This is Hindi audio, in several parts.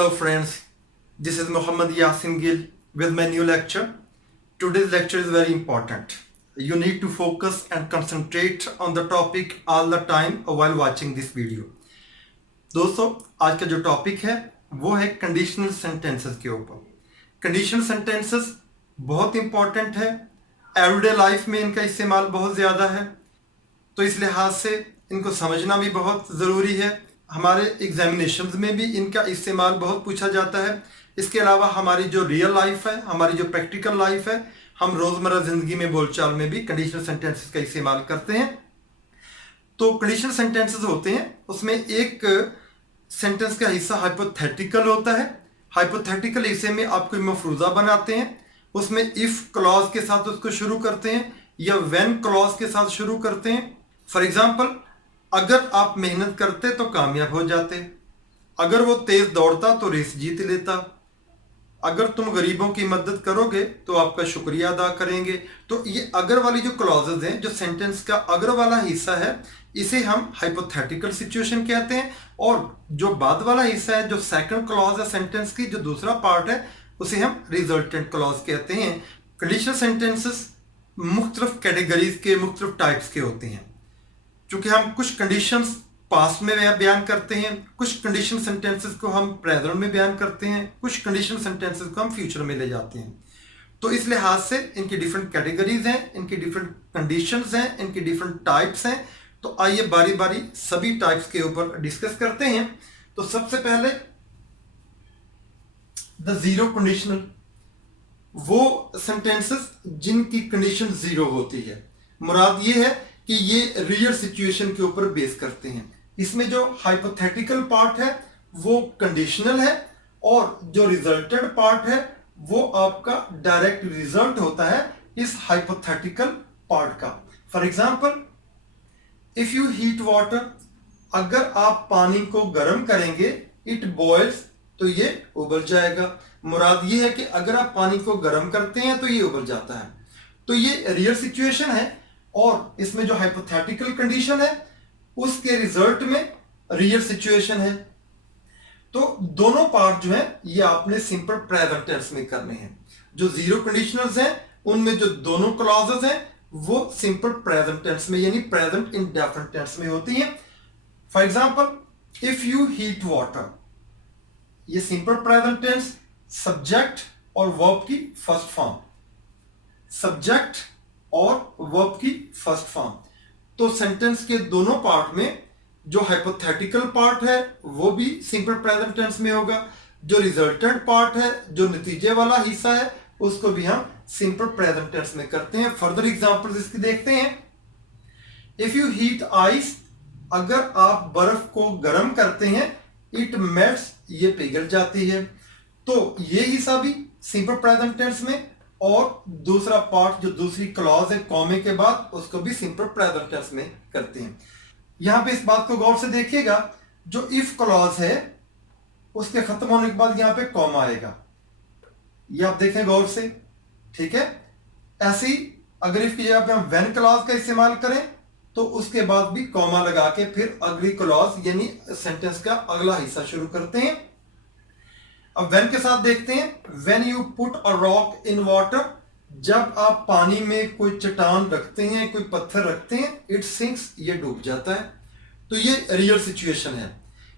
Hello friends, this is Muhammad Yasin Gill with my new lecture. Today's lecture is very important. You need to focus and concentrate on the topic all the time while watching this video. दोस्तों आज का जो टॉपिक है वो है कंडीशनल सेंटेंसेस के ऊपर. कंडीशनल सेंटेंसेस बहुत इंपॉर्टेंट है. एवरीडे लाइफ में इनका इस्तेमाल बहुत ज़्यादा है, तो इस लिहाज से इनको समझना भी बहुत ज़रूरी है. हमारे एग्जामिनेशंस में भी इनका इस्तेमाल बहुत पूछा जाता है. इसके अलावा हमारी जो रियल लाइफ है, हमारी जो प्रैक्टिकल लाइफ है, हम रोज़मर्रा ज़िंदगी में बोलचाल में भी कंडीशनल सेंटेंसेस का इस्तेमाल करते हैं. तो कंडीशनल सेंटेंसेस होते हैं, उसमें एक सेंटेंस का हिस्सा हाइपोथेटिकल होता है. हाइपोथेटिकल हिस्से में आप कोई मफरूज़ा बनाते हैं, उसमें इफ़ क्लॉज के साथ उसको शुरू करते हैं या व्हेन क्लॉज के साथ शुरू करते हैं. फॉर एग्जाम्पल, अगर आप मेहनत करते तो कामयाब हो जाते, अगर वो तेज़ दौड़ता तो रेस जीत लेता, अगर तुम गरीबों की मदद करोगे तो आपका शुक्रिया अदा करेंगे. तो ये अगर वाली जो क्लॉजेज हैं, जो सेंटेंस का अगर वाला हिस्सा है, इसे हम हाइपोथेटिकल सिचुएशन कहते हैं. और जो बाद वाला हिस्सा है, जो सेकंड क्लॉज है सेंटेंस की, जो दूसरा पार्ट है, उसे हम रिजल्टेंट क्लॉज कहते हैं. कंडीशनल सेंटेंसेस मुख्तलिफ कैटेगरीज के, मुख्तलिफ टाइप्स के होते हैं. चूँकि हम कुछ कंडीशंस पास्ट में बयान करते हैं, कुछ कंडीशन सेंटेंसेस को हम प्रेजेंट में बयान करते हैं, कुछ कंडीशन सेंटेंसेस को हम फ्यूचर में ले जाते हैं. तो इस लिहाज से इनकी डिफरेंट कैटेगरीज हैं, इनकी डिफरेंट कंडीशंस हैं, इनकी डिफरेंट टाइप्स हैं. तो आइए बारी बारी सभी टाइप्स के ऊपर डिस्कस करते हैं. तो सबसे पहले द जीरो कंडीशनल, वो सेंटेंसेस जिनकी कंडीशन जीरो होती है. मुराद ये है कि ये रियल सिचुएशन के ऊपर बेस करते हैं. इसमें जो हाइपोथेटिकल पार्ट है वो कंडीशनल है, और जो रिजल्टेड पार्ट है वो आपका डायरेक्ट रिजल्ट होता है इस हाइपोथेटिकल पार्ट का. For example, if you heat water, अगर आप पानी को गर्म करेंगे, इट बॉयल्स, तो ये उबल जाएगा. मुराद ये है कि अगर आप पानी को गर्म करते हैं तो ये उबल जाता है. तो ये रियल सिचुएशन है, और इसमें जो हाइपोथेटिकल कंडीशन है उसके रिजल्ट में रियल सिचुएशन है. तो दोनों पार्ट जो है ये आपने सिंपल प्रेजेंट टेंस में करने हैं. जो जीरो कंडीशनल्स हैं उनमें जो दोनों क्लॉजेस हैं वो सिंपल प्रेजेंट टेंस में, यानी प्रेजेंट इंडेफिनिट टेंस में होती हैं. For example, if you heat water, ये सिंपल प्रेजेंट टेंस सब्जेक्ट और वर्ब की फर्स्ट फॉर्म, सब्जेक्ट और वर्ब की फर्स्ट फॉर्म. तो सेंटेंस के दोनों पार्ट में जो हाइपोथेटिकल पार्ट है वो भी सिंपल प्रेजेंट टेंस में होगा, जो रिजल्टेंट पार्ट है, जो नतीजे वाला हिस्सा है, उसको भी हम सिंपल प्रेजेंट टेंस में करते हैं. फर्दर एग्जांपल्स इसकी देखते हैं. इफ यू हीट आइस, अगर आप बर्फ को गर्म करते हैं, इट मेल्ट्स, ये पिघल जाती है. तो ये हिस्सा भी सिंपल प्रेजेंट टेंस में, और दूसरा पार्ट जो दूसरी क्लॉज है कॉमे के बाद, उसको भी सिंपल प्रेजेंट टेंस में करते हैं. यहां पे इस बात को गौर से देखिएगा, जो इफ क्लॉज है उसके खत्म होने के बाद यहां पे कॉमा आएगा. ये आप देखें गौर से, ठीक है. ऐसे ही अगर इफ की जगह पे हम व्हेन क्लॉज का इस्तेमाल करें तो उसके बाद भी कॉमा लगा के फिर अगली क्लॉज यानी सेंटेंस का अगला हिस्सा शुरू करते हैं. अब व्हेन के साथ देखते हैं. When you put a rock in water, जब आप पानी में कोई चट्टान रखते हैं, कोई पत्थर रखते हैं, इट सिंक्स, ये डूब जाता है. तो ये रियल सिचुएशन है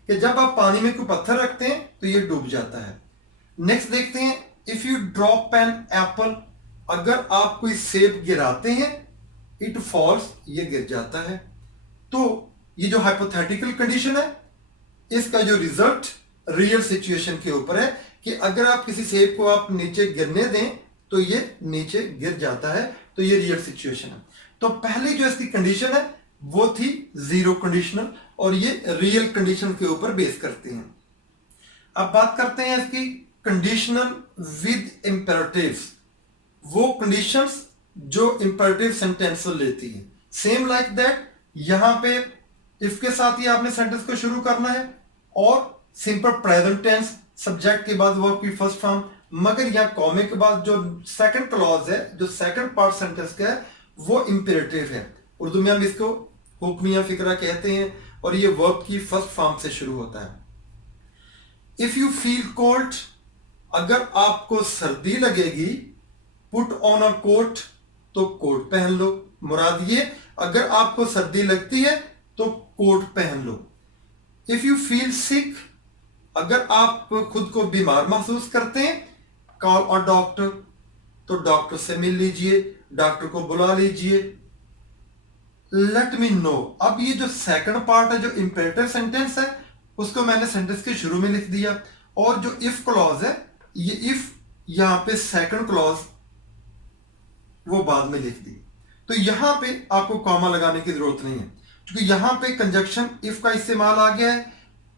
कि जब आप पानी में कोई पत्थर रखते हैं तो ये डूब जाता है. नेक्स्ट देखते हैं. If you drop an apple, अगर आप कोई सेब गिराते हैं, इट फॉल्स, ये गिर जाता है. तो ये जो हाइपोथेटिकल कंडीशन है, इसका जो रिजल्ट रियल सिचुएशन के ऊपर है कि अगर आप किसी सेब को आप नीचे गिरने दें तो ये नीचे गिर जाता है. तो ये रियल सिचुएशन है. तो पहली जो इसकी कंडीशन है वो थी जीरो कंडीशनल, और ये रियल कंडीशन के ऊपर बेस करते हैं. अब बात करते हैं इसकी कंडीशनल विद इंपेरेटिव्स, वो कंडीशंस जो इंपेरेटिव सेंटेंस लेती हैं. सेम लाइक दैट, यहां पे इफ के साथ ही आपने सेंटेंस को शुरू करना है, और सिंपल प्रेजेंट टेंस, सब्जेक्ट के बाद वर्ब की फर्स्ट फॉर्म, मगर यहाँ कॉमे के बाद जो सेकंड क्लॉज है, जो सेकंड पार्ट सेंटेंस का है, वो इंपेरेटिव है. उर्दू में हम इसको हुक्मिया फिक्रा कहते हैं, और ये वर्ब की फर्स्ट फॉर्म से शुरू होता है. इफ यू फील कोल्ड, अगर आपको सर्दी लगेगी, पुट ऑन अ कोट, तो कोट पहन लो। मुराद ये, अगर आपको सर्दी लगती है तो कोट पहन लो। इफ यू फील सिक, अगर आप खुद को बीमार महसूस करते हैं, कॉल अ डॉक्टर, तो डॉक्टर से मिल लीजिए, डॉक्टर को बुला लीजिए। लेट मी नो, अब ये जो सेकंड पार्ट है, जो इंपेरेटिव सेंटेंस है, उसको मैंने सेंटेंस के शुरू में लिख दिया, और जो इफ क्लॉज है, ये इफ यहां पे सेकंड क्लॉज वो बाद में लिख दी। तो यहां पे आपको कॉमा लगाने की जरूरत नहीं है, क्योंकि यहां पे कंजक्शन इफ का इस्तेमाल आ गया है।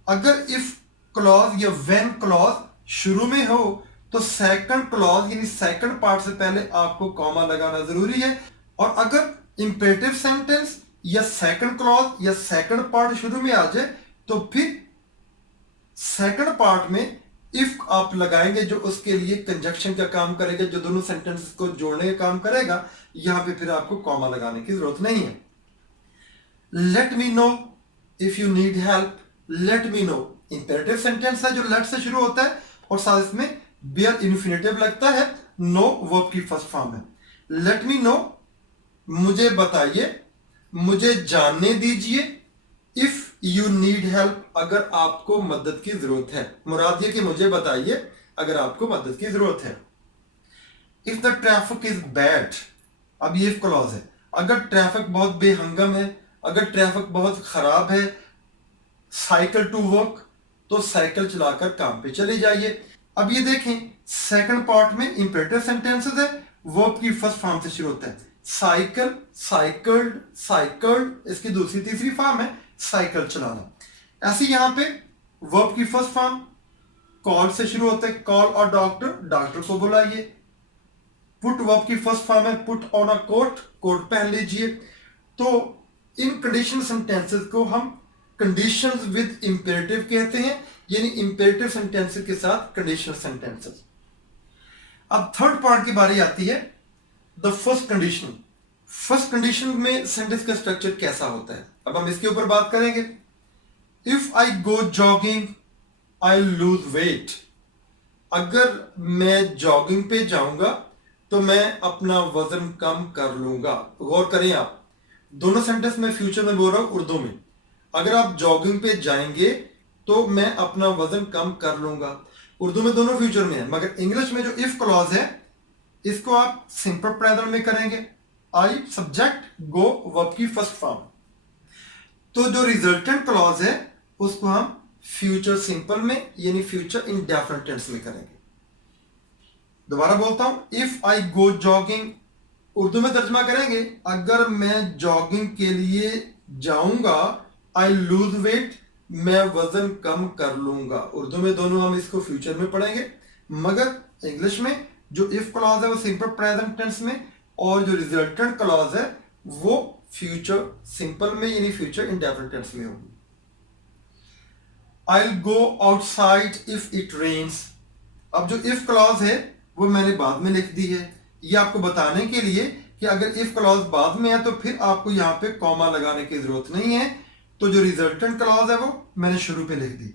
अगर इफ क्लॉज या व्हेन क्लॉज शुरू में हो, तो सेकंड क्लॉज यानी सेकंड पार्ट से पहले आपको कॉमा लगाना जरूरी है। और अगर इंपेरेटिव सेंटेंस या सेकंड क्लॉज या सेकंड पार्ट शुरू में आ जाए, तो फिर सेकंड पार्ट में इफ आप लगाएंगे, जो उसके लिए कंजक्शन का काम करेगा, जो दोनों सेंटेंसेस को जोड़ने का काम करेगा। यहां पे फिर आपको कॉमा लगाने की जरूरत नहीं है। Let me know if you need help. Let me know imperative sentence है जो लेट से शुरू होता है, और साथ इसमें बियर इन्फिनेटिव लगता है, नो वर्ब की फर्स्ट फॉर्म है। लेट मी नो, मुझे बताइए, मुझे जानने दीजिए। इफ यू नीड हेल्प, अगर आपको मदद की जरूरत है। मुराद ये कि मुझे बताइए अगर आपको मदद की जरूरत है। If the traffic is bad, अब ये क्लॉज है, अगर ट्रैफिक बहुत बेहंगम है, अगर ट्रैफिक बहुत खराब है, साइकिल टू वर्क, तो साइकिल चलाकर काम पे चले जाइए। अब ये देखें, सेकंड पार्ट में इंपेरेटिव सेंटेंसेस है, वर्ब की फर्स्ट फॉर्म से शुरू होता है। साइकिल, साइकिल्ड, साइकिल्ड, इसकी दूसरी तीसरी फॉर्म है साइकिल चलाना। ऐसे यहां पे वर्ब की फर्स्ट फॉर्म कॉल से शुरू होता है, कॉल और डॉक्टर, डॉक्टर को बुलाइए। पुट वर्ब की फर्स्ट फॉर्म है, put on a coat, coat पहन लीजिए। तो इन कंडीशनल सेंटेंसेस को हम कंडीशंस विद इंपेरेटिव कहते हैं, यानी इंपेरेटिव सेंटेंसेस के साथ कंडीशनल सेंटेंसेस। अब थर्ड पार्ट की बारी आती है, the first condition. First condition में सेंटेंस का स्ट्रक्चर कैसा होता है, अब हम इसके ऊपर बात करेंगे। If I go jogging I lose weight, अगर मैं जॉगिंग पे जाऊंगा तो मैं अपना वजन कम कर लूंगा। गौर करें आप, दोनों सेंटेंस में फ्यूचर में बोल रहा हूं उर्दू में। अगर आप जॉगिंग पे जाएंगे तो मैं अपना वजन कम कर लूंगा। उर्दू में दोनों फ्यूचर में है, मगर इंग्लिश में जो इफ क्लॉज है, इसको आप सिंपल प्रेजेंट में करेंगे। आई सब्जेक्ट, गो वर्ब की फर्स्ट फॉर्म। तो जो रिजल्टेंट क्लॉज है उसको हम फ्यूचर सिंपल में यानी फ्यूचर इंडेफिनिट टेंस में करेंगे। दोबारा बोलता हूं, if I go jogging, Urdu में तर्जमा करेंगे, अगर मैं जॉगिंग के लिए जाऊंगा, आई लूज वेट, मैं वजन कम कर लूंगा। उर्दू में दोनों हम इसको फ्यूचर में पढ़ेंगे, मगर इंग्लिश में जो इफ क्लॉज है वो सिंपल प्रेजेंट टेंस में, और जो रिजल्टेंट क्लॉज है वो फ्यूचर सिंपल में यानी फ्यूचर इंडेफिनिट टेंस में होगी। I will go outside if it rains, अब जो इफ क्लॉज है वो मैंने बाद में लिख दी है, ये आपको बताने के लिए कि अगर इफ क्लॉज बाद में है तो फिर आपको यहाँ पे कॉमा लगाने की जरूरत नहीं है। तो जो रिजल्टेंट क्लॉज है वो मैंने शुरू पे लिख दी।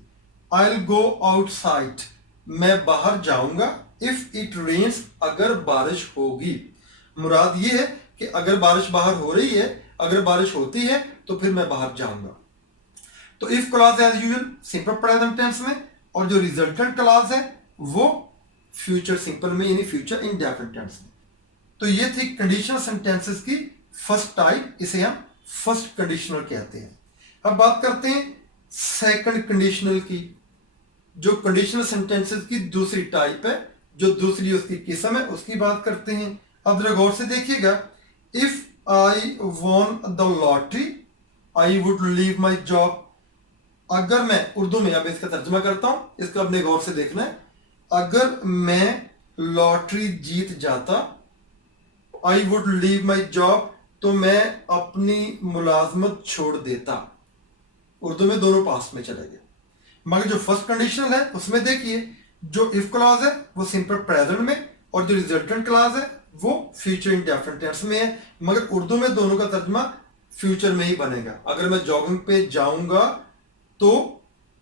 आई विल गो आउटसाइड, मैं बाहर जाऊंगा, इफ इट रेन्स, अगर बारिश होगी। मुराद ये है कि अगर बारिश बाहर हो रही है, अगर बारिश होती है तो फिर मैं बाहर जाऊंगा। तो if clause as usual simple present tense में, और जो रिजल्टेंट क्लॉज है वो फ्यूचर सिंपल में यानी फ्यूचर इंडेफिनिट टेंस में। तो ये थी कंडीशनल सेंटेंसेस की फर्स्ट टाइप, इसे हम फर्स्ट कंडीशनल कहते हैं। अब बात करते हैं सेकंड कंडीशनल की, जो कंडीशनल सेंटेंसेस की दूसरी टाइप है, जो दूसरी उसकी किस्म है, उसकी बात करते हैं। अब जरा गौर से देखिएगा, if I won the lottery I would leave my job, अगर मैं, उर्दू में अब इसका तर्जुमा करता हूं, इसको अपने गौर से देखना है। अगर मैं लॉटरी जीत जाता, I would leave my job, तो मैं अपनी मुलाजमत छोड़ देता। उर्दू में दोनों पास में चले गए, मगर जो फर्स्ट कंडीशनल है उसमें देखिए, जो इफ क्लॉज है वो सिंपल प्रेजेंट में, और जो रिजल्टेंट क्लॉज है वो फ्यूचर इंडेफिनिट टेंस में है, मगर उर्दू में दोनों का तर्जुमा फ्यूचर में ही बनेगा। अगर मैं जॉगिंग पे जाऊंगा तो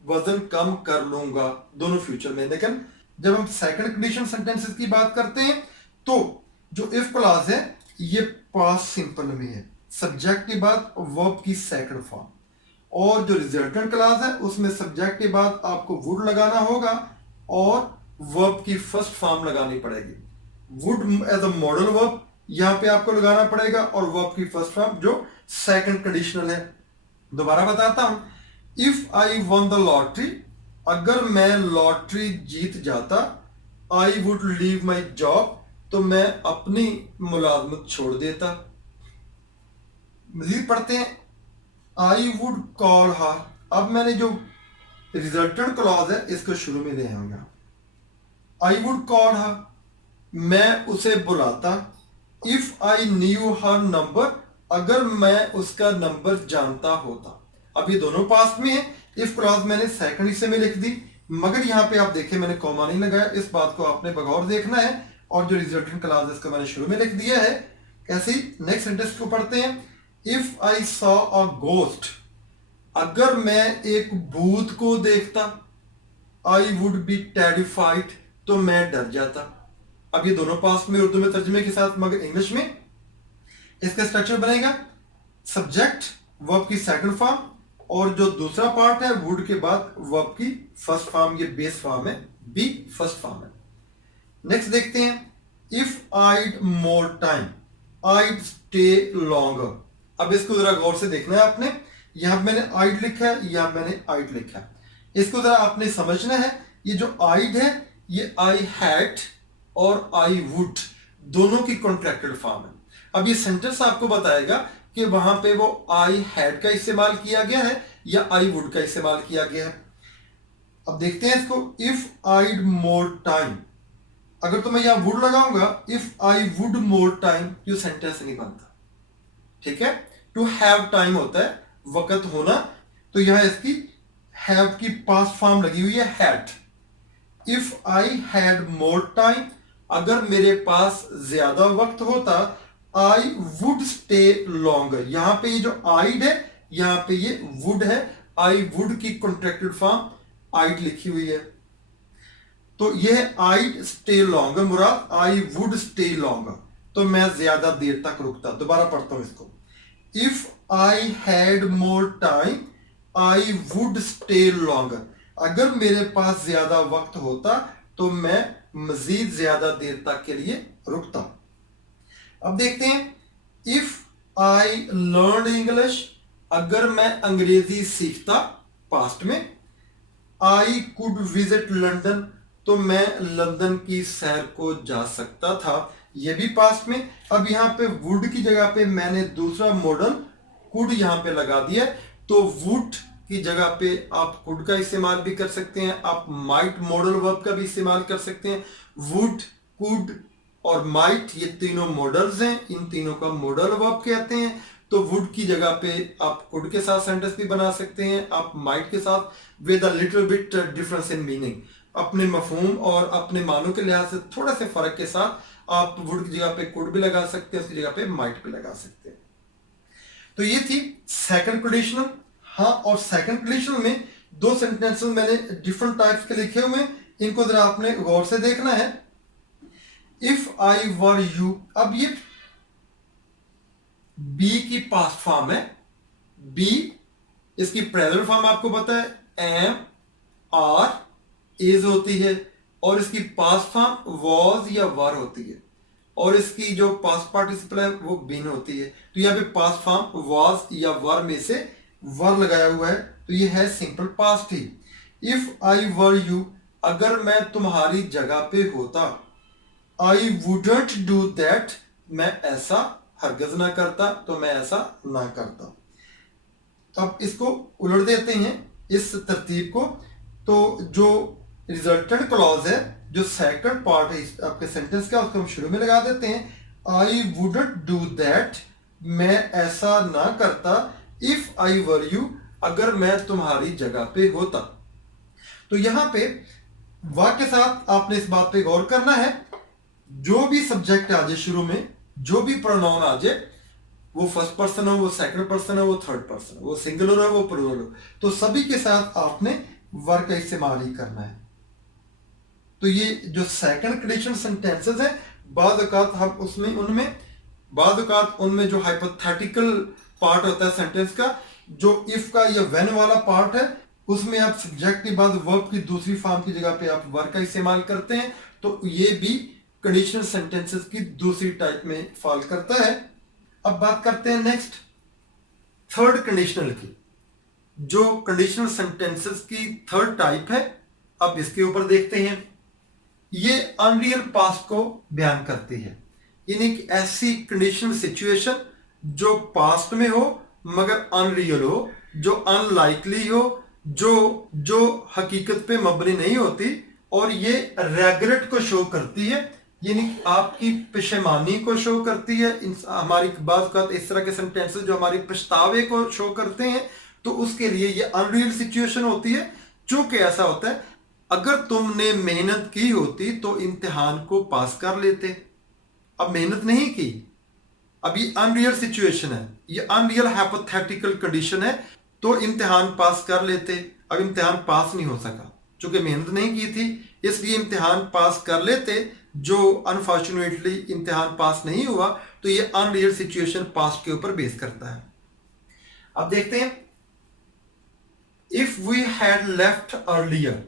वजन कम कर लूंगा, दोनों फ्यूचर में। लेकिन जब हम सेकंड कंडीशन सेंटेंसेस की बात करते हैं तो जो इफ क्लॉज है ये पास्ट सिंपल में है, सब्जेक्ट के बाद वर्ब की सेकंड फॉर्म, और जो रिजल्टेंट क्लॉज है उसमें सब्जेक्ट के बाद आपको वुड लगाना होगा और वर्ब की फर्स्ट फॉर्म लगानी पड़ेगी। Would as a modal verb यहां पे आपको लगाना पड़ेगा और वर्ब की फर्स्ट फॉर्म जो सेकंड कंडीशनल है। दोबारा बताता हूं, if I won the lottery, अगर मैं लॉटरी जीत जाता, I would leave my job, तो मैं अपनी मुलाजमत छोड़ देता। मजीद पढ़ते हैं, आई वुड कॉल हर, अब मैंने जो रिजल्टेंट क्लॉज है इसको शुरू में ले आऊंगा। आई वुड कॉल हर, मैं उसे बुलाता। If I knew her number, अगर मैं उसका नंबर जानता होता। अब ये दोनों पास्ट में है, इफ क्लॉज मैंने सेकंड हिस्से में लिख दी, मगर यहां पे आप देखें मैंने कॉमा नहीं लगाया, इस बात को आपने बगौर देखना है। और जो रिजल्टेंट क्लॉज है इसको मैंने शुरू में लिख दिया है। कैसे? नेक्स्ट सेंटेंस को पढ़ते हैं, if I saw a ghost, अगर मैं एक भूत को देखता, आई वुड बी टेरिफाइड, तो मैं डर जाता। अब ये दोनों पास्ट में उर्दू में तर्जुमे के साथ, मगर इंग्लिश में इसका स्ट्रक्चर बनेगा सब्जेक्ट वर्ब की सेकंड फॉर्म, और जो दूसरा पार्ट है वुड के बाद वर्ब की फर्स्ट फॉर्म, ये बेस फॉर्म है, बी फर्स्ट फॉर्म है। नेक्स्ट देखते हैं, if I'd more time, I'd stay longer. अब इसको जरा गौर से देखना है आपने, यहां मैंने आईड लिखा है, यहां मैंने आईड लिखा है, इसको जरा आपने समझना है। ये जो आईड है ये आई हैड और आई वुड दोनों की कॉन्ट्रैक्टेड फॉर्म है। अब ये सेंटेंस आपको बताएगा कि वहां पे वो आई हैड का इस्तेमाल किया गया है या आई वुड का इस्तेमाल किया गया है। अब देखते हैं इसको, इफ आईड मोर टाइम, अगर तो मैं यहां वुड लगाऊंगा, if I would more time, ये सेंटेंस नहीं बनता। ठीक है, टू हैव टाइम होता है वक्त होना, तो यहां इसकी हैव की पास्ट फॉर्म लगी हुई है had. If I had more time, अगर मेरे पास ज्यादा वक्त होता, आई वुड स्टे लॉन्गर। यहां पे ये जो आईड है यहां पे ये वुड है, आई वुड की कॉन्ट्रैक्टेड फॉर्म आईड लिखी हुई है, तो यह आईड स्टे लॉन्गर मुराद आई वुड स्टे लॉन्गर, तो मैं ज्यादा देर तक रुकता। दोबारा पढ़ता हूं इसको, if I had more time I would stay longer, अगर मेरे पास ज्यादा वक्त होता तो मैं मजीद ज्यादा देर तक के लिए रुकता। अब देखते हैं, इफ आई लर्न इंग्लिश, अगर मैं अंग्रेजी सीखता पास्ट में, आई कुड विजिट लंदन, तो मैं लंदन की सैर को जा सकता था, यह भी पास्ट में। अब यहां पे वुड की जगह पे मैंने दूसरा मॉडल कुड यहां पे लगा दिया, तो वुड की जगह पे आप कुड का इस्तेमाल भी कर सकते हैं, आप माइट मॉडल वर्ब का भी इस्तेमाल कर सकते हैं। वुड, कुड और माइट ये तीनों मॉडल्स हैं, इन तीनों का मॉडल वर्ब कहते हैं। तो वुड की जगह पे आप कुड के साथ सेंटेंस भी बना सकते हैं, आप माइट के साथ with a little bit difference in meaning, अपने मफहूम और अपने मानों के लिहाज से थोड़ा से फर्क के साथ आप वुड की जगह पे कुड भी लगा सकते हैं, उसकी जगह पे माइट भी लगा सकते हैं। तो ये थी सेकंड कंडीशनल। हाँ, और सेकंड कंडीशनल में दो सेंटेंसेस मैंने डिफरेंट टाइप्स के लिखे हुए हैं, इनको जरा आपने गौर से देखना है। इफ आई वर यू, अब ये बी की पास्ट फॉर्म है, बी इसकी प्रेजेंट फॉर्म आपको पता है एम आर इज होती है, और इसकी पास्ट फॉर्म वॉज या वर होती है, और इसकी जो पास्ट पार्टिसिपल है वो बीन होती है। तो यहाँ पे पास्ट फॉर्म वॉज या वर में से वर लगाया हुआ है, तो ये है simple past he. If I were you, अगर मैं तुम्हारी जगह पे होता, आई वुडंट डू दैट, मैं ऐसा हरगिज ना करता, तो मैं ऐसा ना करता। अब इसको उलट देते हैं इस तरतीब को, तो जो रिजल्टेंट क्लॉज है, जो सेकंड पार्ट है आपके सेंटेंस का, उसको हम शुरू में लगा देते हैं, आई वुडंट डू दैट, मैं ऐसा ना करता, इफ आई वर यू, अगर मैं तुम्हारी जगह पे होता। तो यहां पे वाक्य के साथ आपने इस बात पे गौर करना है, जो भी सब्जेक्ट आ जाए शुरू में, जो भी प्रोनाउन आ जाए, वो फर्स्ट पर्सन हो, वो सेकंड पर्सन हो, वो थर्ड पर्सन हो, वो सिंगुलर हो, वो प्लूरल हो, तो सभी के साथ आपने वर्क का इस्तेमाल ही करना है। तो ये जो सेकंड कंडीशन सेंटेंसेस है, बाद औकात हम उसमें उनमें बाद औकात उनमें जो हाइपोथेटिकल पार्ट होता है सेंटेंस का, जो इफ का या व्हेन वाला पार्ट है, उसमें आप सब्जेक्ट के बाद वर्ब की दूसरी फॉर्म की जगह पे आप वर्क का इस्तेमाल करते हैं। तो ये भी कंडीशनल सेंटेंसेस की दूसरी टाइप में फॉल करता है। अब बात करते हैं नेक्स्ट थर्ड कंडीशनल की, जो कंडीशनल सेंटेंसेस की थर्ड टाइप है। अब इसके ऊपर देखते हैं। ये अनरियल पास्ट को बयान करती है, यानी कि ऐसी कंडीशनल सिचुएशन जो पास्ट में हो मगर अनरियल हो, जो अनलाइकली हो, जो जो हकीकत पे मबनी नहीं होती, और ये रेगरेट को शो करती है, यानी कि आपकी पेशेमानी को शो करती है। हमारी बात इस तरह के सेंटेंसेस जो हमारी पछतावे को शो करते हैं, तो उसके लिए ये अनरियल सिचुएशन होती है। चूंकि ऐसा होता है, अगर तुमने मेहनत की होती तो इम्तिहान को पास कर लेते, अब मेहनत नहीं की, अब ये अनरियल सिचुएशन है, ये अनरियल हाइपोथेटिकल कंडीशन है, तो इम्तिहान पास कर लेते। अब इम्तिहान पास नहीं हो सका, चूंकि मेहनत नहीं की थी, इसलिए इम्तिहान पास कर लेते। जो अनफॉर्चुनेटली इम्तिहान पास नहीं हुआ, तो ये अनरियल सिचुएशन पास्ट के ऊपर बेस करता है। अब देखते हैं, if we had left earlier,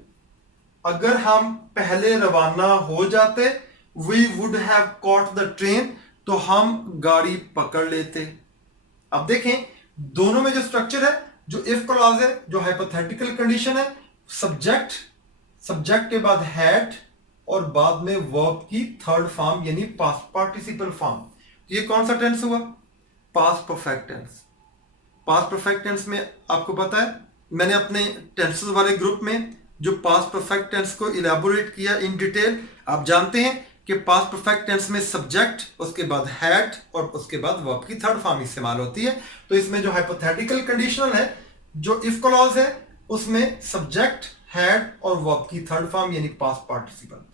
अगर हम पहले रवाना हो जाते, we would have caught the train, तो हम गाड़ी पकड़ लेते। अब देखें, दोनों में जो स्ट्रक्चर है, जो इफ क्लॉज है, जो हाइपोथेटिकल कंडीशन है, सब्जेक्ट के बाद हैड और बाद में वर्ब की थर्ड फॉर्म यानी पास्ट पार्टिसिपल फॉर्म। ये कौन सा टेंस हुआ? Past perfect tense. Past perfect tense में आपको पता है, मैंने अपने टेंसेस वाले ग्रुप में जो पास्ट परफेक्ट टेंस को इलेबोरेट किया इन डिटेल। आप जानते हैं कि पास्ट परफेक्ट टेंस में सब्जेक्ट, उसके बाद हैड और उसके बाद वर्ब की थर्ड फॉर्म इस्तेमाल होती है। तो इसमें जो हाइपोथेटिकल कंडीशनल है, जो इफ क्लॉज है, उसमें सब्जेक्ट, हैड और वर्ब की थर्ड फॉर्म यानी past participle.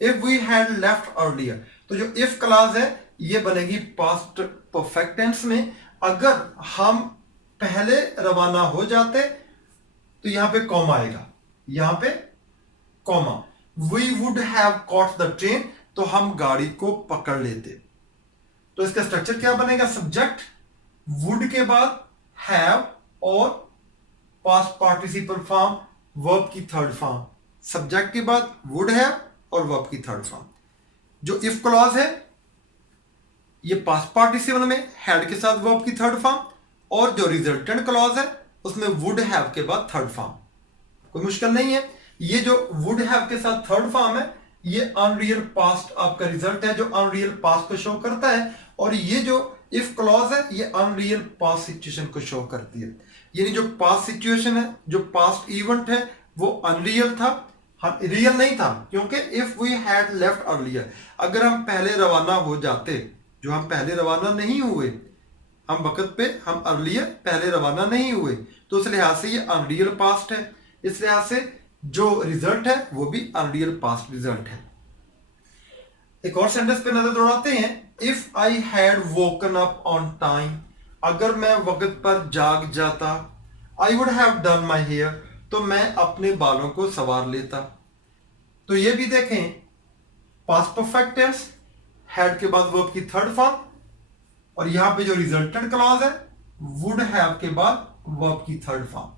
If we had left earlier, तो जो इफ क्लॉज है ये बनेगी पास्ट परफेक्ट टेंस में। अगर हम पहले रवाना हो जाते, तो यहां पे कॉमा आएगा, यहां पे comma. We would have caught the train, तो हम गाड़ी को पकड़ लेते। तो इसका स्ट्रक्चर क्या बनेगा? सब्जेक्ट, वुड के बाद हैव और पास्ट पार्टिसिपल फॉर्म, वर्ब की थर्ड फॉर्म। सब्जेक्ट के बाद वुड हैव और वर्ब की थर्ड फॉर्म। जो इफ क्लॉज है, ये पास्ट पार्टिसिपल में हैड के साथ वर्ब की थर्ड फॉर्म, और जो रिजल्टेंट क्लॉज है उसमें वुड हैव के बाद थर्ड फॉर्म। कोई मुश्किल नहीं है। ये जो वुड हैव के साथ थर्ड फॉर्म है, ये अनरियल पास्ट आपका रिजल्ट है, जो अनरियल पास्ट को शो करता है। और ये जो इफ क्लॉज है, ये अनरियल पास्ट सिचुएशन को शो करती है। यानी जो पास्ट सिचुएशन है, जो पास्ट इवेंट है, वो अनरियल था, रियल नहीं था, क्योंकि if we had left earlier, अगर हम पहले रवाना हो जाते, जो हम पहले रवाना नहीं हुए, हम वक्त पे, हम अर्लियर पहले रवाना नहीं हुए, तो उस लिहाज से ये अनरियल पास्ट है। इस लिहाज से जो रिजल्ट है वो भी अनरियल पास्ट रिजल्ट है। एक और सेंटेंस पे नजर दौड़ाते हैं। If I had woken up on time, अगर मैं वक्त पर जाग जाता, I would have done my hair, तो मैं अपने बालों को संवार लेता। तो ये भी देखें, पास्ट परफेक्ट टेंस, हैड के बाद वर्ब की थर्ड फॉर्म, और यहां पे जो रिजल्टेंट क्लॉज है, वुड हैव के बाद वर्ब की थर्ड फॉर्म।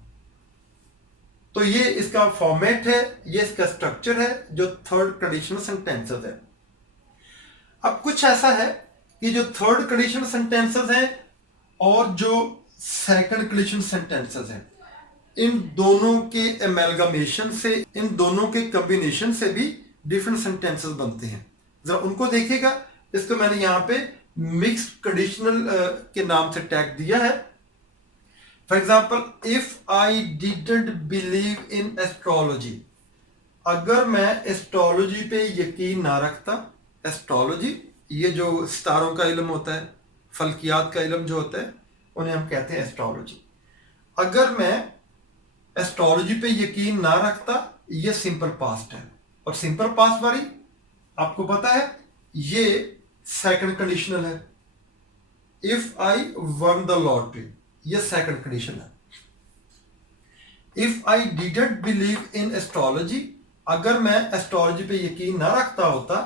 तो ये इसका फॉर्मेट है, ये इसका स्ट्रक्चर है, जो थर्ड कंडीशनल सेंटेंसेस है। अब कुछ ऐसा है कि जो थर्ड कंडीशनल सेंटेंसेस हैं और जो सेकंड कंडीशनल सेंटेंसेस हैं, इन दोनों के एमेलगमेशन से, इन दोनों के कॉम्बिनेशन से भी डिफरेंट सेंटेंसेस बनते हैं। जरा उनको देखिएगा। इसको मैंने यहां पे मिक्स्ड कंडीशनल के नाम से टैग दिया है। For example, if I didn't believe in astrology, अगर मैं एस्ट्रोलॉजी पे यकीन ना रखता। एस्ट्रोलॉजी, ये जो सितारों का इल्म होता है, फल्कियात का इल्म जो होता है, उन्हें हम कहते हैं एस्ट्रोलॉजी। अगर मैं एस्ट्रोलॉजी पे यकीन ना रखता, ये सिंपल पास्ट है। और सिंपल पास्ट वाली आपको पता है, ये सेकंड कंडीशनल है। If I won the lottery, ये सेकंड कंडीशन है। If I didn't believe in astrology, अगर मैं एस्ट्रोलॉजी पे यकीन ना रखता होता,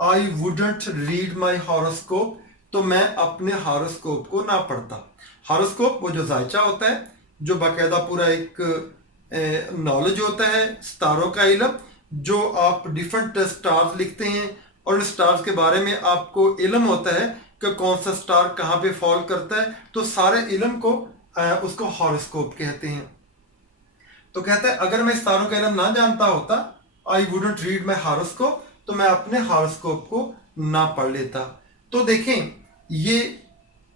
I wouldn't read my horoscope, तो मैं अपने हॉरोस्कोप को ना पढ़ता। हॉरोस्कोप वो जो जायचा होता है, जो बाकायदा पूरा एक नॉलेज होता है सितारों का इल्म, जो आप डिफरेंट स्टार्स लिखते हैं और इन स्टार्स के बारे में आपको इल्म होता है कि कौन सा स्टार कहाँ पे फॉल करता है, तो सारे इल्म को उसको हॉरोस्कोप कहते हैं। तो कहते हैं अगर मैं सितारों का इल्म ना जानता होता, I wouldn't read my horoscope, तो मैं अपने हॉरोस्कोप को ना पढ़ लेता। तो देखें ये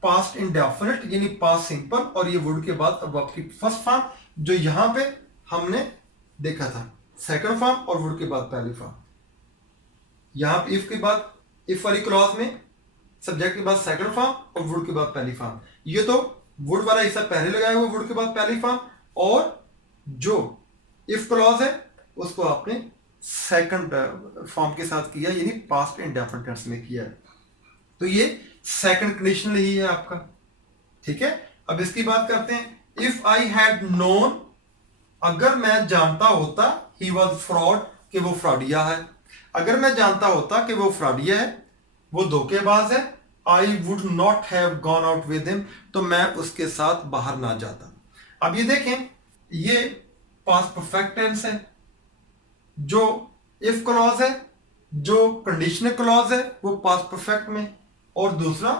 पास्ट इंडेफिनिट यानी पास्ट सिंपल, और ये वुड के बाद वर्ब की फर्स्ट फॉर्म जो यहां पे हमने देखा था, सेकंड फॉर्म और वुड के बाद पहली फॉर्म। यहां पे इफ के बाद, इफ वाली क्लॉज में सब्जेक्ट के बाद सेकंड फॉर्म और वुड के बाद पहली फॉर्म। ये तो वुड वाला हिस्सा पहले लगाया हुआ, वुड के बाद पहली फॉर्म, और जो इफ क्लॉज है उसको आपने सेकंड फॉर्म के साथ किया, यानी पास्ट इंडेफिनिट टेंस में किया है। तो ये सेकंड कंडीशनल ही है आपका, ठीक है। अब इसकी बात करते हैं। इफ आई हैड नोन, अगर मैं जानता होता, ही वॉज फ्रॉड, कि वो फ्रॉडिया है। अगर मैं जानता होता कि वो फ्रॉडिया है, वो धोखेबाज है, I would not have gone out with him, तो मैं उसके साथ बाहर ना जाता। अब ये देखें, ये पास्ट परफेक्ट टेंस है, जो इफ क्लॉज है, जो कंडीशनल क्लॉज है वो पास्ट परफेक्ट में, और दूसरा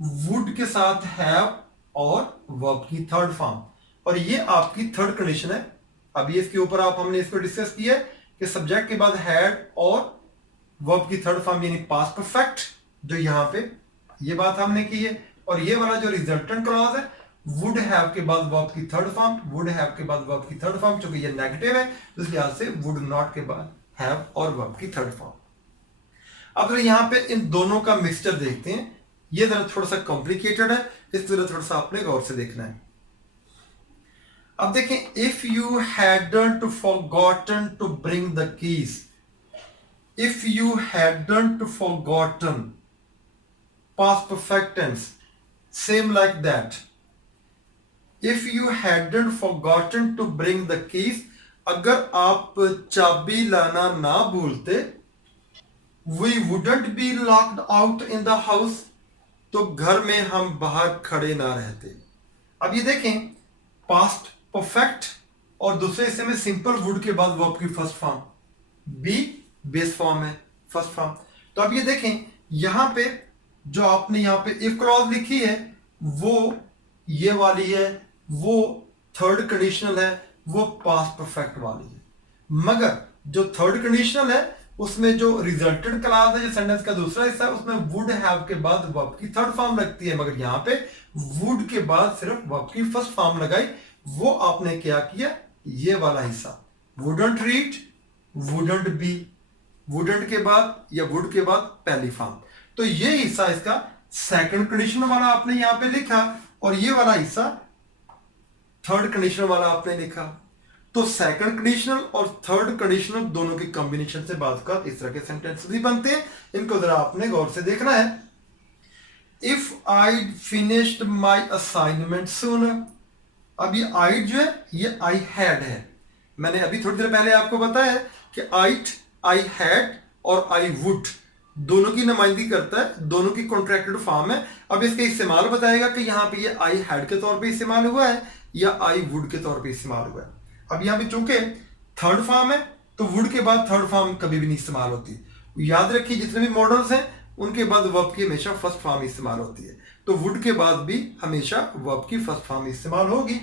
वुड के साथ हैव और वर्ब की थर्ड फॉर्म, और ये आपकी थर्ड कंडीशन है। अभी इसके ऊपर हमने इसको डिस्कस किया है कि सब्जेक्ट के बाद हैड और वर्ब की थर्ड फॉर्म यानी पास्ट परफेक्ट, जो यहां पे ये बात हमने की है। और ये वाला जो रिजल्टेंट क्लॉज है, वुड हैव के बाद वर्ब की थर्ड फॉर्म, वुड हैव के बाद वर्ब की थर्ड फॉर्म, क्योंकि ये नेगेटिव है तो इस लिहाज से वुड नॉट के बाद हैव और वर्ब की थर्ड फॉर्म। अब तो यहां पे इन दोनों का मिक्सचर देखते हैं। ये जरा थोड़ा सा कॉम्प्लिकेटेड है, इस तरह थोड़ा सा आपने गौर से देखना है। अब देखें, if you hadn't forgotten to bring the keys, if you hadn't forgotten, past perfect tense, same like that. If you hadn't forgotten to bring the keys, अगर आप चाबी लाना ना भूलते, we wouldn't be locked out in the house, तो घर में हम बाहर खड़े ना रहते। अब ये देखें, पास्ट परफेक्ट और दूसरे हिस्से में सिंपल वुड के बाद वर्ब की first form, B base form है, फर्स्ट फॉर्म। तो अब ये देखें, यहां पे जो आपने यहां पे इफ क्लॉज लिखी है, वो ये वाली है, वो थर्ड कंडीशनल है, वो पास्ट परफेक्ट वाली है। मगर जो थर्ड कंडीशनल है उसमें जो रिजल्टेड क्लॉज है, जो सेंटेंस का दूसरा हिस्सा है, उसमें वुड हैव के बाद वर्ब की थर्ड फॉर्म लगती है, मगर यहां पे वुड के बाद सिर्फ वर्ब की फर्स्ट फॉर्म लगाई। वो आपने क्या किया, ये वाला हिस्सा, wouldn't read, wouldn't be, wouldn't के बाद या वुड के बाद पहली फॉर्म। तो ये हिस्सा इसका सेकंड कंडीशन वाला आपने यहां पे लिखा, और ये वाला हिस्सा थर्ड कंडीशन वाला आपने लिखा। तो सेकंड कंडीशनल और थर्ड कंडीशनल दोनों के कॉम्बिनेशन से बात का इस तरह के सेंटेंस भी बनते हैं। इनको जरा आपने गौर से देखना है। If I finished my assignment sooner, अब ये आइड जो है ये आई हैड है। मैंने अभी थोड़ी देर पहले आपको बताया कि आइट, आई हैड और आई वुड दोनों की नुमाइंदगी करता है, दोनों की कॉन्ट्रैक्टेड फॉर्म है। अब इसका इस्तेमाल बताएगा कि यहाँ पे ये आई हैड के तौर पे इस्तेमाल हुआ है या आई वुड के तौर पे इस्तेमाल हुआ है। अब यहाँ पे चूंकि थर्ड फॉर्म है तो वुड के बाद थर्ड फॉर्म कभी भी नहीं इस्तेमाल होती। याद रखिए, जितने भी मॉडल्स हैं उनके बाद वर्ब की हमेशा फर्स्ट फॉर्म इस्तेमाल होती है, तो वुड के बाद भी हमेशा वर्ब की फर्स्ट फॉर्म इस्तेमाल होगी।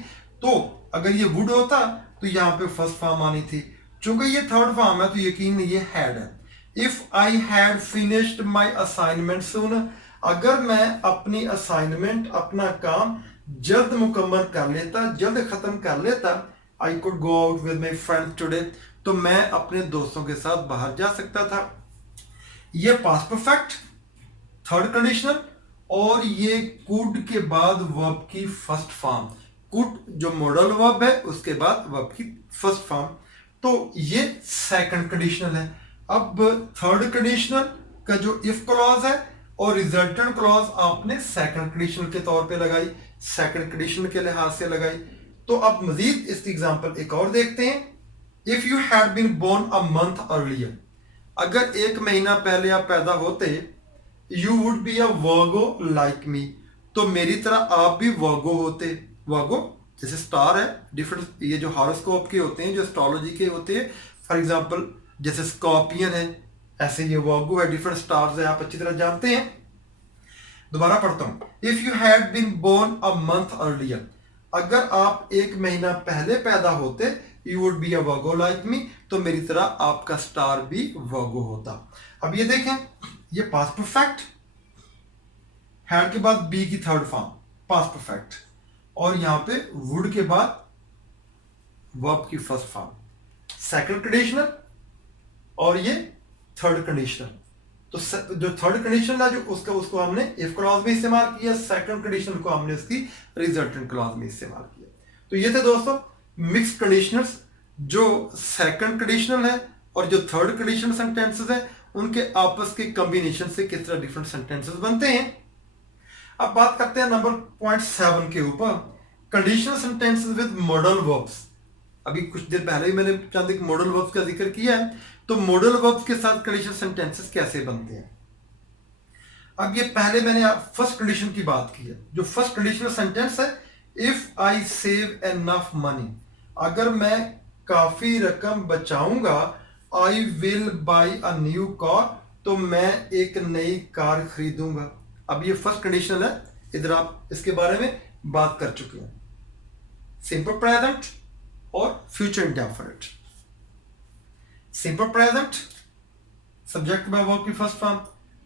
तो अगर ये वुड होता तो यहाँ पे फर्स्ट फॉर्म आनी थी, चूंकि ये थर्ड फॉर्म है तो यकीन ये हैड है। If I had finished my assignment soon, अगर मैं अपनी असाइनमेंट, अपना काम जल्द मुकम्मल कर लेता, जल्द खत्म कर लेता, I could go out with my friends today, तो मैं अपने दोस्तों के साथ बाहर जा सकता था। ये पास्ट परफेक्ट थर्ड कंडीशनल, और ये कुड के बाद वर्ब की फर्स्ट फॉर्म, कुड जो मॉडल वर्ब है उसके बाद वर्ब की फर्स्ट फॉर्म, तो ये सेकंड कंडीशनल है। अब थर्ड कंडीशनल का जो इफ क्लॉज है और रिजल्टेंट क्लॉज आपने सेकंड कंडीशनल के तौर पे लगाई, सेकंड कंडीशनल के लिहाज से लगाई। तो अब मजीद इसकी एग्जांपल एक और देखते हैं। If you had been born a month earlier, अगर एक महीना पहले आप पैदा होते, you would be a Virgo like me, तो मेरी तरह आप भी वर्गो होते। वर्गो जैसे स्टार है, डिफरेंट ये जो हॉरोस्कोप के होते हैं, जो एस्ट्रोलॉजी के होते हैं, फॉर एग्जांपल जैसे स्कॉर्पियन है, ऐसे ये वर्गो है, डिफरेंट स्टार्स है, आप अच्छी तरह जानते हैं। दोबारा पढ़ता हूं। If you had been born a month earlier, अगर आप एक महीना पहले पैदा होते, you would be a Virgo like me, तो मेरी तरह आपका स्टार भी वर्गो होता। अब ये देखें, ये पास्ट परफेक्ट, हैड के बाद बी की थर्ड फॉर्म पास्ट परफेक्ट, और यहां पे वुड के बाद वर्ब की फर्स्ट फॉर्म, सेकंड कंडीशनल, और ये थर्ड कंडीशनल। तो जो थर्ड कंडीशनल है जो उसको हमने इफ क्लॉज में इस्तेमाल किया, सेकंड कंडीशनल को हमने उसकी रिजल्टेंट क्लॉज में इस्तेमाल किया। तो ये थे दोस्तों मिक्स कंडीशनल्स, जो सेकंड कंडीशनल है और जो थर्ड कंडीशनल सेंटेंसेस है, उनके आपस के कॉम्बिनेशन से किस तरह डिफरेंट सेंटेंसेस बनते हैं। अब बात करते हैं नंबर पॉइंट 7 के ऊपर, conditional sentences with modal verbs. अभी कुछ देर पहले ही मैंने चंद एक मॉडल वर्ब्स का जिक्र किया है, तो मॉडल वर्ब्स के साथ कंडीशनल सेंटेंसेस कैसे बनते हैं। अब ये पहले मैंने फर्स्ट कंडीशन की बात की है। जो फर्स्ट कंडीशनल सेंटेंस है, if I save enough money, अगर मैं काफी रकम बचाऊंगा, I will buy a new car, तो मैं एक नई कार खरीदूंगा। अब ये फर्स्ट कंडीशनल है, इधर आप इसके बारे में बात कर चुके हैं, सिंपल प्रेजेंट और future indefinite. Simple present subject by verb की फर्स्ट फॉर्म,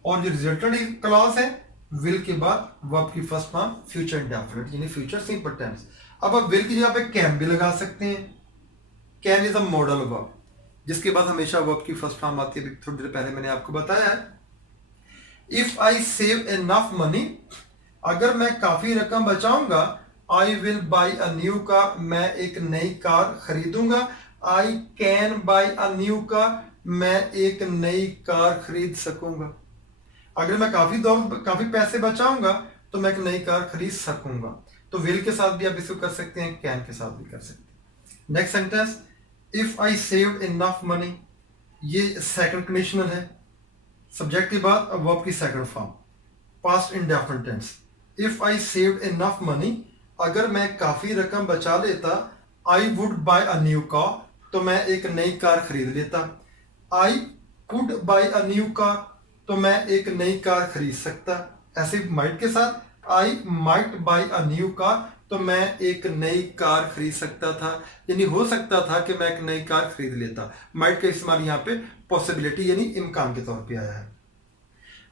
और जो रिजल्टेंट क्लॉज है विल के बाद वर्ब की फर्स्ट फॉर्म फ्यूचर इंडेफिनिट, यानी फ्यूचर सिंपल टेंस। अब आप विल की जगह पे कैन भी लगा सकते हैं। Can is a modal verb, जिसके बाद हमेशा वर्ब की फर्स्ट फॉर्म आती है, थोड़ी देर पहले मैंने आपको बताया है। If I save enough money, अगर मैं काफी रकम बचाऊंगा, I will buy a new car, मैं एक नई कार खरीदूंगा। I can buy a new car, मैं एक नई कार खरीद सकूंगा। अगर मैं काफी पैसे बचाऊंगा, तो मैं एक नई कार खरीद सकूंगा। तो विल के साथ भी आप इसको कर सकते हैं, कैन के साथ भी कर सकते हैं। Next sentence, if I save enough money, ये सेकंड कंडीशनल है, सब्जेक्ट के बाद वर्ब की second form, past indefinite tense. If I saved enough money, अगर मैं काफी रकम बचा लेता, I would buy a new car, तो मैं एक नई कार खरीद लेता। I could buy a new car, तो मैं एक नई कार खरीद सकता। ऐसे माइट के साथ, I might buy a new car, तो मैं एक नई कार खरीद सकता था, यानी हो सकता था कि मैं एक नई कार खरीद लेता। माइट का इस्तेमाल यहाँ पे पॉसिबिलिटी यानी इम्कान के तौर पे आया है।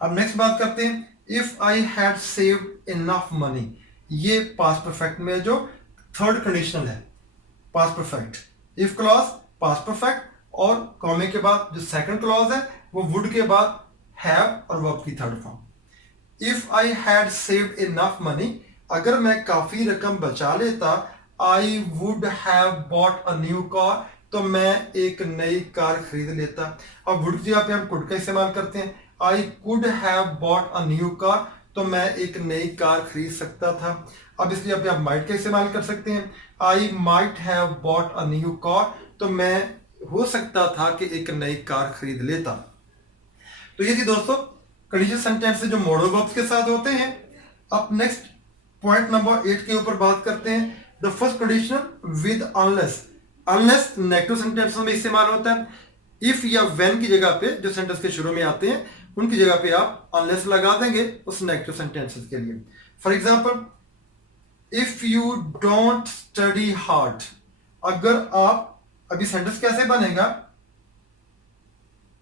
अब नेक्स्ट बात करते हैं, if I had saved enough money, ये पास्ट परफेक्ट में जो थर्ड कंडीशनल है, past perfect, if clause past perfect, और कॉमे के बाद जो सेकंड क्लॉज है वो वुड के बाद हैव और वर्ब की third form. If I had saved enough money, अगर मैं काफी रकम बचा लेता, I would have bought a new car, तो मैं एक नई कार खरीद लेता। अब वुड की जगह पे हम कुड का इस्तेमाल करते हैं। आई could have bought a new car, तो मैं एक नई कार खरीद सकता था। अब इसलिए आप माइट का इस्तेमाल कर सकते हैं। I might have bought a new car, तो मैं हो सकता था कि एक नई कार खरीद लेता। तो ये थी दोस्तों कंडीशनल सेंटेंस जो मॉडल वर्ब्स के साथ होते हैं। अब नेक्स्ट पॉइंट नंबर 8 के ऊपर बात करते हैं, the first conditional with unless. Unless negative sentence में इस्तेमाल होता है। इफ या व्हेन की जगह पे जो सेंटेंस के शुरू में आते हैं, उनकी जगह पे आप अनलेस लगा देंगे उस नेगेटिव सेंटेंसेस के लिए। For example, if you don't study hard, अगर आप, अभी सेंटेंस कैसे बनेगा,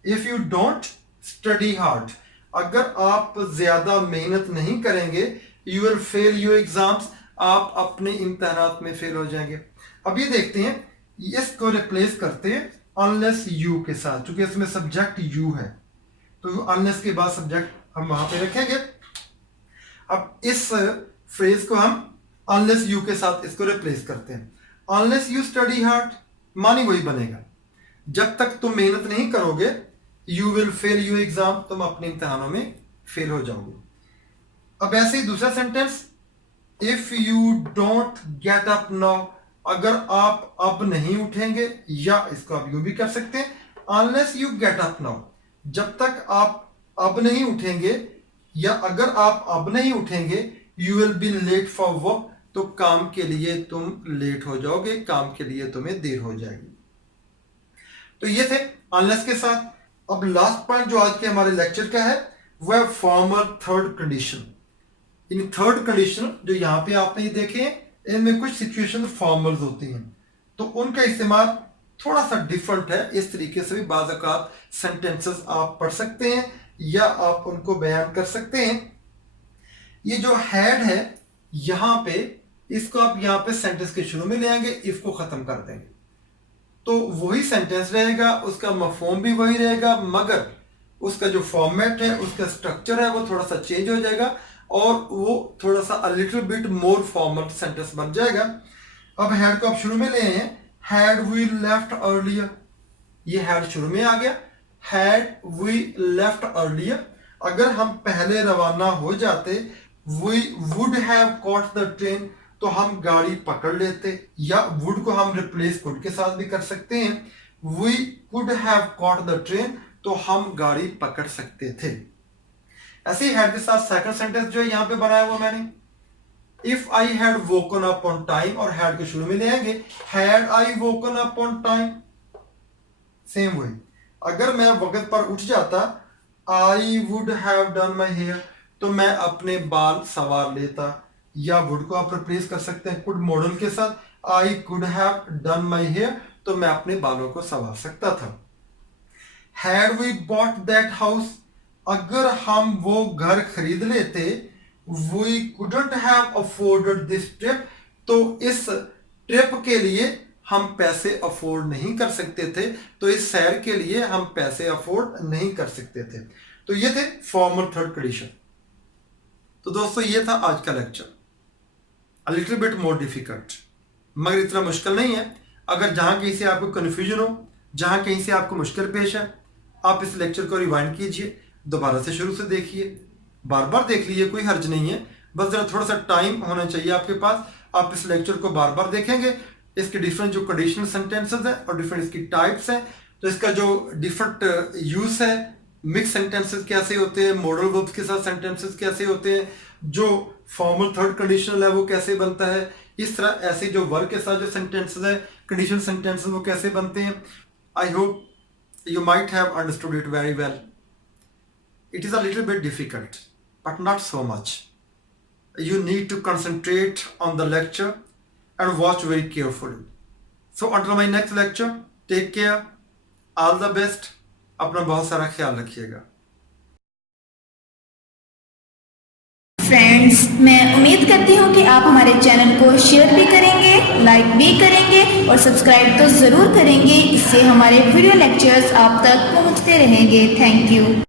if you don't study hard, अगर आप ज्यादा मेहनत नहीं करेंगे, you will fail your exams, आप अपने इम्तिहानात में फेल हो जाएंगे। अब ये देखते हैं, इसको रिप्लेस करते हैं अनलेस यू के साथ, क्योंकि इसमें सब्जेक्ट यू है, तो अनलेस के बाद सब्जेक्ट हम वहां पे रखेंगे। अब इस फ्रेज को हम अनलेस यू के साथ इसको रिप्लेस करते हैं। अनलेस यू स्टडी हार्ड, मानी वही बनेगा, जब तक तुम मेहनत नहीं करोगे, you will fail your exam, तुम अपने इम्तिहानों में फेल हो जाओगे। अब ऐसे ही दूसरा sentence, if you don't get up now, अगर आप अब नहीं उठेंगे, या इसको आप यूं भी कर सकते हैं, unless you get up now, जब तक आप अब नहीं उठेंगे, या अगर आप अब नहीं उठेंगे, you will be late for work, तो काम के लिए तुम लेट हो जाओगे, काम के लिए तुम्हें देर हो जाएगी। तो ये थे अनलेस के साथ। अब लास्ट पॉइंट जो आज के हमारे लेक्चर का है वह formal third condition. In third condition जो यहाँ पे आपने ये देखे हैं, इनमें कुछ सिचुएशन फॉर्मल्स होती हैं, तो उनका इस्तेमाल थोड़ा सा डिफरेंट है। इस तरीके से भी बाज़ औक़ात सेंटेंसेस आप पढ़ सकते हैं या आप उनको बयान कर सकते हैं। ये जो हैड है यहाँ पे, इसको आप यहाँ पे सेंटेंस के शुरू में ले आएंगे, इसको ख़त्म कर देंगे, तो वही सेंटेंस रहेगा, उसका मफहूम भी वही रहेगा, मगर उसका जो फॉर्मेट है, उसका स्ट्रक्चर है, वो थोड़ा सा चेंज हो जाएगा और वो थोड़ा सा a little bit more formal sentence बन जाएगा। अब हैड को आप शुरू में ले आए हैं, हैड वी लेफ्ट अर्लियर, ये हैड शुरू में आ गया। हैड वी लेफ्ट अर्लियर, अगर हम पहले रवाना हो जाते, we would have caught the train, तो हम गाड़ी पकड़ लेते, या वुड को हम रिप्लेस कुड के साथ भी कर सकते हैं। We could have caught the train, तो हम गाड़ी पकड़ सकते थे। ऐसे ही हैड के साथ सेकंड सेंटेंस जो है यहाँ पे बनाया हुआ मैंने, if I had woken up on time, और हैड के शुरू में ले आएंगे, had I woken up on time, same वही, अगर मैं वक्त पर उठ जाता, I would have done my hair, तो मैं अपने बाल संवार लेता, या वुड को आप रिप्लेस कर सकते हैं कुड मॉडल के साथ, I could have done my hair, तो मैं अपने बालों को संवार सकता था। Had we bought that house, अगर हम वो घर खरीद लेते, we couldn't have afforded this trip, तो इस ट्रिप के लिए हम पैसे अफोर्ड नहीं कर सकते थे, तो इस सैर के लिए हम पैसे अफोर्ड नहीं कर सकते थे। तो ये थे फॉर्मल थर्ड कंडीशन। तो दोस्तों ये था आज का lecture, a little bit more difficult, मगर इतना मुश्किल नहीं है। अगर जहाँ कहीं से आपको कन्फ्यूजन हो, जहाँ कहीं से आपको मुश्किल पेश है, आप इस लेक्चर को रिवाइंड कीजिए, दोबारा से शुरू से देखिए, बार बार देख लीजिए, कोई हर्ज नहीं है, बस जरा थोड़ा सा टाइम होना चाहिए आपके पास। आप इस लेक्चर को बार बार देखेंगे, इसके डिफरेंट जो कंडीशनल सेंटेंसेस हैं और डिफरेंट इसकी टाइप्स हैं, तो इसका जो डिफरेंट यूज है, मिक्स सेंटेंसेस कैसे होते हैं, मॉडल वर्ब्स के साथ सेंटेंसेस कैसे होते हैं, जो फॉर्मल थर्ड कंडीशनल है वो कैसे बनता है, इस तरह ऐसे जो वर्ब के साथ जो सेंटेंसेस है, कंडीशनल सेंटेंसेस, वो कैसे बनते हैं। I hope you might have understood it very well. It is a little bit difficult, but not so much. You need to concentrate on the lecture and watch very carefully. So until my next lecture, take care, all the best, अपना बहुत सारा ख्याल रखिएगा। फ्रेंड्स, मैं उम्मीद करती हूँ कि आप हमारे चैनल को शेयर भी करेंगे, लाइक भी करेंगे और सब्सक्राइब तो ज़रूर करेंगे। इससे हमारे वीडियो लेक्चर्स आप तक पहुँचते रहेंगे। Thank you.